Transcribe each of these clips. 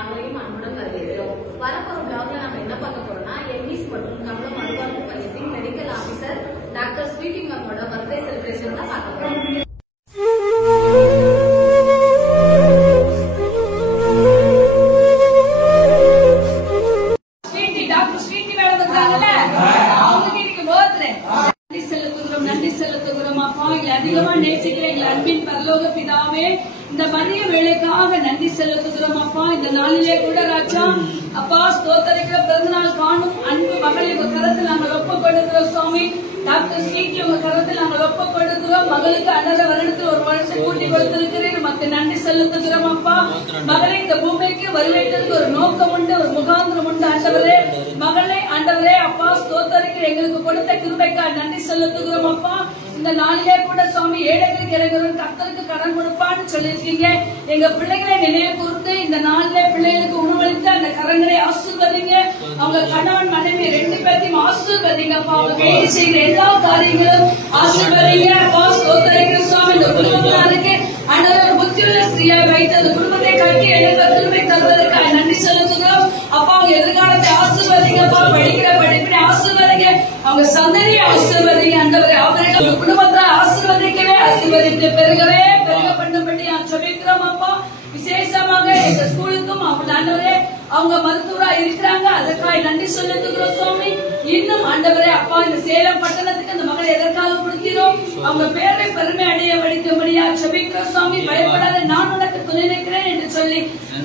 யாவரையும் அன்புடன் வரவேற்கிறோம். வரப்போற பிளாக்ல நம்ம என்ன பார்க்க போறோம்னா எம்இஸ் மற்றும் கமலம் மருத்துவ மையத்தின் மெடிக்கல் ஆபீசர் டாக்டர் ஸ்வீட்டி மேமோட பர்த்டே செலிப்ரேஷன் தான் பார்க்க போறோம். அதிகமா நேசிக்கிற எங்கள் அன்பின் பரலோக பிதாவே, இந்த மதிய வேளைக்காக நன்றி செலுத்துகிறோம் அப்பா. இந்த நாளிலே கூட ராஜா அப்பா ஸ்தோத்தரிக்கிற பிறந்தநாள் காணும் அன்பு மகளை உங்க கரத்தில் நாங்கள் ஒப்புக் கொடுக்கிறோம் சுவாமி. டாக்டர் ஸ்வீட்டி உங்க கரத்தில் நாங்கள் ஒப்புக் கொடுக்கிறோம். மகளுக்கு அண்ணல வருடத்தில் ஒரு வருஷம் கூட்டி கொடுத்திருக்கிறேன். நமக்கு நன்றி செலுத்துகிறோம் அப்பா. மகளை இந்த பூமிக்கு வரவேற்றதுக்கு ஒரு நோக்கம் உண்டு, ஒரு முகாந்திரம் உண்டு ஆண்டவரே. மகளை ஆண்டவரே அப்பா ஸ்தோத்தரிக்கிற எங்களுக்கு கொடுத்த கிருபைக்காக நன்றி செலுத்துகிறோம் அப்பா. இந்த நாளிலே கூட சுவாமி ஏழைகளுக்கு இறங்குறவன் கர்த்தருக்கு கடன் கொடுப்பான்னு சொல்லிருக்கீங்க. எங்க பிள்ளைகளை நினைவு கூர்ந்து இந்த நாளிலே பிள்ளைகளுக்கு உணவளித்து அந்த கரங்களை ஆசீர்வதிங்க. அவங்க கணவன் மனைவி 2 பேரையும் ஆசீர்வதிங்க அப்பா. அவங்க கைது செய்கிற எல்லா காரியங்களும் ஆசீர்வதிங்க அப்பா. ஸ்தோத்திரிக்கிற சுவாமி இந்த குடும்பத்தினருக்கு ஆண்டவர் ஒரு புத்தியுள்ள ஸ்திரியை வைத்து அந்த குடும்பத்தை கட்டி எழுப்ப திரும்பி தருவதற்காக நன்றி செலுத்துகிறோம் அப்பா. அவங்க எதிர்காலத்தை ஆசீர்வதிங்க அப்பா. படிக்கிற படிப்பினை ஆசீர்வதிங்க. அவங்க சந்ததியை ஆசீர்வதிங்க ஆண்டவரே. அவர்கள் குடும்பத்தை ஆசீர்வதிக்கவே ஆசீர்வதித்து பெருகவே பெருக பண்ணும்படி ஜெபிக்கிறோம் அப்பா. விசேஷமாக எங்க ஸ்கூலுக்கும் அவங்க ஆண்டவரே அவங்க மருத்துவரா இருக்கிறாங்க. அதற்காக நன்றி செலுத்துகிறோம் சுவாமி. இன்னும் ஆண்டவரே அப்பா இந்த சேலம் பட்டணத்துக்கு அந்த மகளை எதற்காக கொடுக்கிறோம் அவங்க பேரை பெருமை அடைய வடிக்கும்படியா ஜெபிக்கிறோம் சுவாமி. பயப்படாத நான் உனக்கு துணை நிற்கிறேன் என்று சொல்லி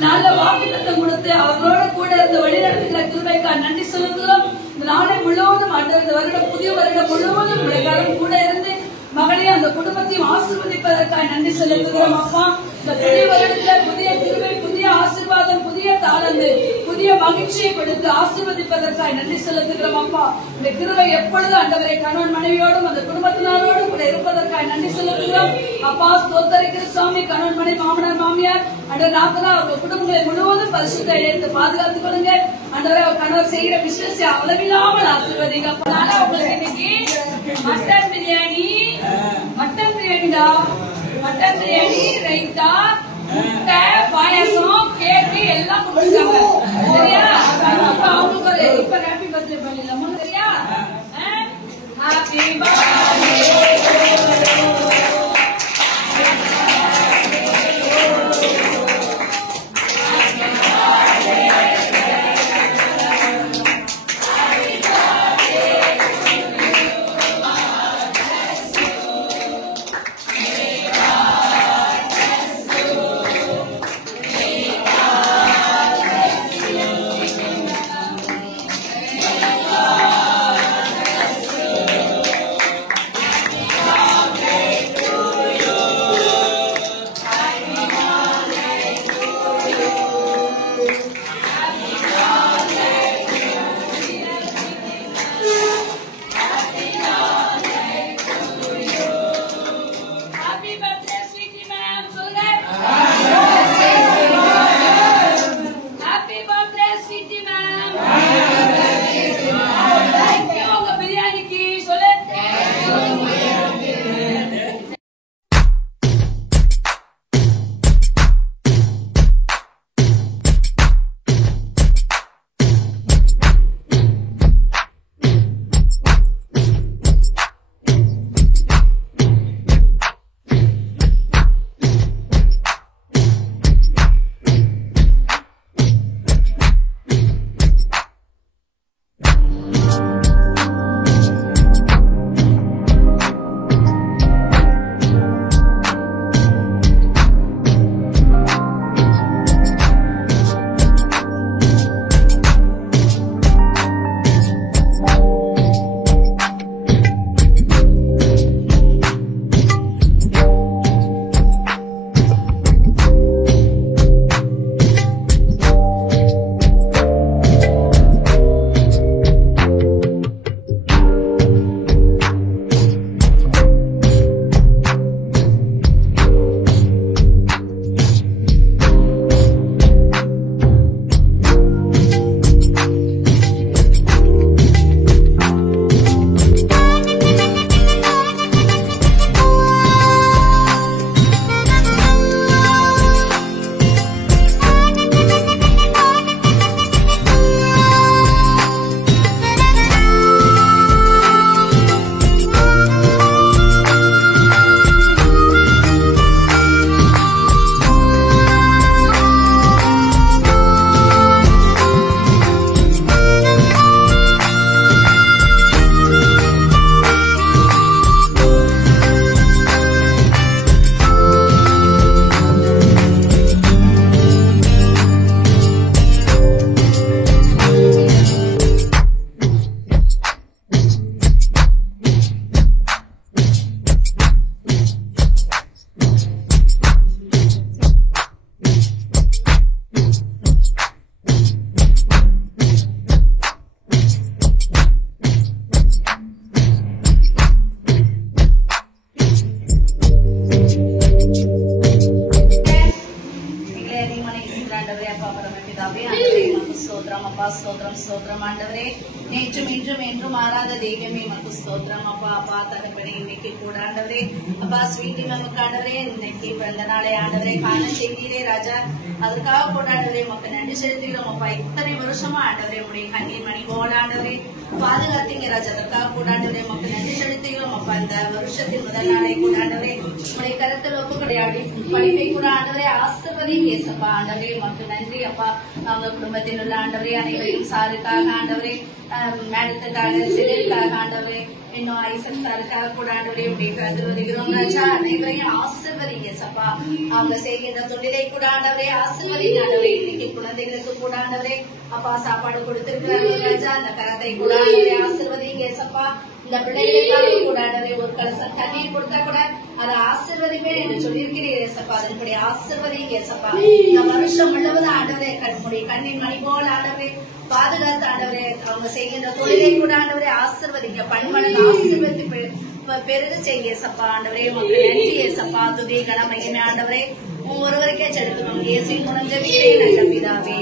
நல்ல வாக்குத்தத்தம் கொடுத்து அவர்களோட கூட இருந்து வழிநடத்துகிற கிருபைக்காக நன்றி செலுத்துகிறோம். இந்த நாளை முழுவதும் ஆண்டவர் இந்த வருடம் புதிய வருடம் முழுவதும் உங்களுக்காக கூட இருந்து மகளையும் அந்த குடும்பத்தையும் ஆசீர்வதிப்பதற்காக நன்றி செலுத்துகிறோம் அப்பா. இந்த புதிய வருடத்துல புதிய கிருபை, புதிய ஆசீர்வாதம், புதிய தாளந்து, புதிய மகிழ்ச்சியை கொடுத்து ஆசீர்வதிப்பதற்காக நன்றி செலுத்துகிறோம் அப்பா. இந்த கிருபை எப்பொழுது ஆண்டவரை கணவன் மனைவியோடும் அந்த குடும்பத்தினரோடும் கூட இருப்பதற்காக நன்றி செலுத்துகிறோம் அப்பா. ஸ்தோத்தரிக்கிற சுவாமி கணவன் மனைவி மாமனார் மாமியார் அண்டர் நாட்களா அவங்க குடும்பங்களை முழுவதும் பரிசுத்த எடுத்து பாதுகாத்துக் கொள்ளுங்க ஆண்டவரை. கணவர் செய்கிற பிசினஸ் அளவில்லாமல் ஆசீர்வதிங்க அப்ப. உங்களுக்கு இன்னைக்கு மட்டன் பிரியாணி, மட்டன் பிரியாணிடா, மட்டன் பிரியாணி, ரைத்தா, முட்டை, பாயாசம், கேக்கு எல்லாம் கொடுத்துருக்காங்க சரியா. அவங்களுக்கு ஒரு இப்ப ஹாப்பி பர்த்டே பண்ணிடலாமா சரியா. ஹாப்பி பர்த்டே அதிகமான ஆண்டவரே அப்பா பரமபிதாவே ஆண்டவரே உமக்கு ஸ்தோத்திரம் அப்பா ஸ்தோத்திரம் ஸ்தோத்திரம் ஆண்டவரே நேற்றும் இன்றும் என்றும் மாறாத தெய்வமே உமக்கு ஸ்தோத்திரம் அப்பா அப்பா தகப்பனே இன்னைக்கு கூட ஆண்டவரே அப்பா ஸ்வீட்டி நமக்கு ஆண்டவரே இன்னைக்கு பிறந்த நாளை ஆண்டவரே காண செய்தீரே ராஜா அதற்காக கூட ஆண்டவரே உமக்கு நன்றி செலுத்துகிறோம் அப்பா இத்தனை வருஷமா ஆண்டவரே உடைய கண்ணீர் மணி போட ஆண்டவரே பாதுகாத்தீங்க ராஜா அதற்காக கூட ஆண்டவரே உமக்கு நன்றி செலுத்துகிறோம் அப்பா இந்த வருஷத்தின் முதல் நாளை கூட ஆண்டவரே உடைய கருத்தில் ஒப்பு கிடையாது படிப்பை கூட ஆண்டவரே ஆசிர்வதி கேசப்பா ஆண்டவரே உமக்கு நன்றி அப்பா அவங்க குடும்பத்தில் உள்ள ஆண்டவரே அனைவரையும் சாருக்காக ஆண்டவரே மேடத்துக்காக சிலருக்காக ஆண்டவரே இன்னும் ஐசன் சாருக்காக கூட ஆண்டவரே உடைய கருத்தில் வருகிறோம் ராஜா அனைவரையும் ஆசிர்வதி கேசப்பா அவங்க செய்கின்ற தொழிலை கூட ஆண்டவரே ஆசிர்வதி ஆண்டவரே இன்னைக்கு குழந்தைகளுக்கு கூட ஆண்டவரே அப்பா சாப்பாடு கொடுத்திருக்கிறாங்க ராஜா அந்த கரத்தை கூட ஆண்டவரே ஆசிர்வதி கேசப்பா இந்த பிள்ளைகளுக்காக கூட ஆண்டவரே ஒரு கலசம் தண்ணீர் கொடுத்தா கூட அதை ஆசிர்வதிப்பேன் என்று சொல்லியிருக்கிறீர்கள் சப்பா அதன்படி ஆசிர்வதிங்க சப்பா இந்த வருஷம் முழுவதும் ஆண்டவரே கண்முடி கண்ணின் மணி போல ஆண்டவரே பாதுகாத்து ஆண்டவரே அவங்க செய்கின்ற தொழிலை கூட ஆண்டவரே ஆசிர்வதிங்க பன்மடங்கு ஆசீர்வதி பெருக செய்ய சப்பா ஆண்டவரே உமக்கு நன்றி ஏசப்பா துதி கனமகிமை ஆண்டவரே ஒருவருக்கே செலுத்துவோம் இயேசுவின் மூலம் ஜெபிக்கிறேன் நல்ல பிதாவே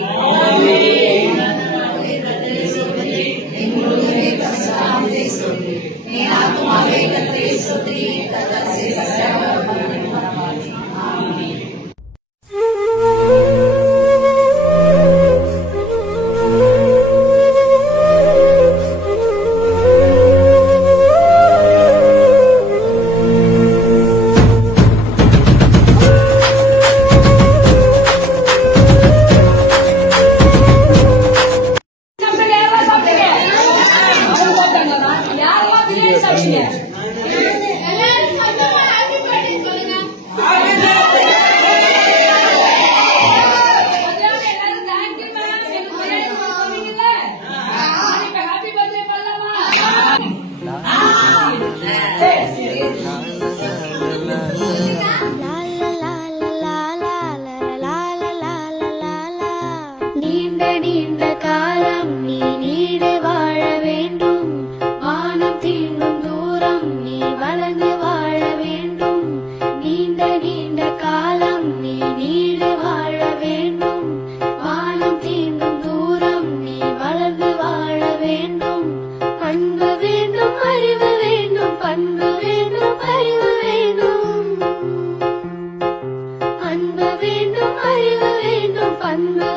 அன்பு